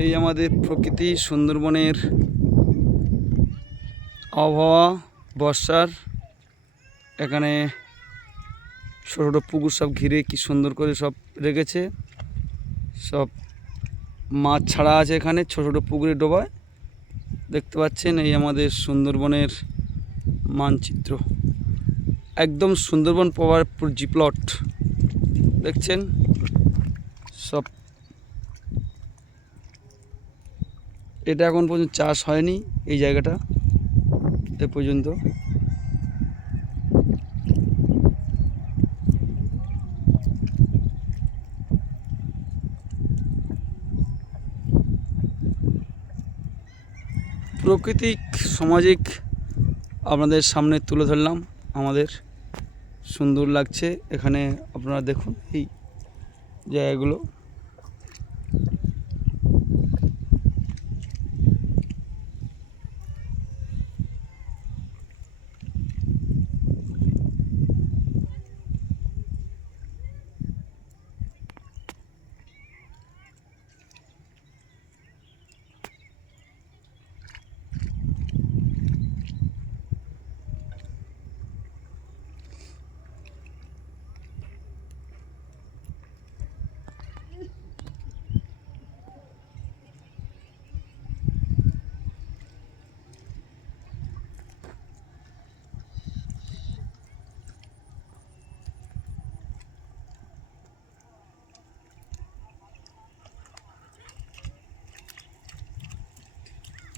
এই আমাদের প্রকৃতি সুন্দরবনের আবহাওয়া বর্ষার। এখানে ছোটো ছোটো পুকুর সব ঘিরে কি সুন্দর করে সব রেখেছে, সব মাছ ছাড়া আছে এখানে ছোটো ছোটো পুকুরে ডোবায়। দেখতে পাচ্ছেন এই আমাদের সুন্দরবনের মানচিত্র, একদম সুন্দরবন পাওয়ারপুর জি প্লট দেখছেন সব। এটা এখন পর্যন্ত চাষ হয়নি এই জায়গাটা এ পর্যন্ত। প্রাকৃতিক সামাজিক আপনাদের সামনে তুলে ধরলাম। আমাদের সুন্দর লাগছে এখানে, আপনারা দেখুন এই জায়গাগুলো।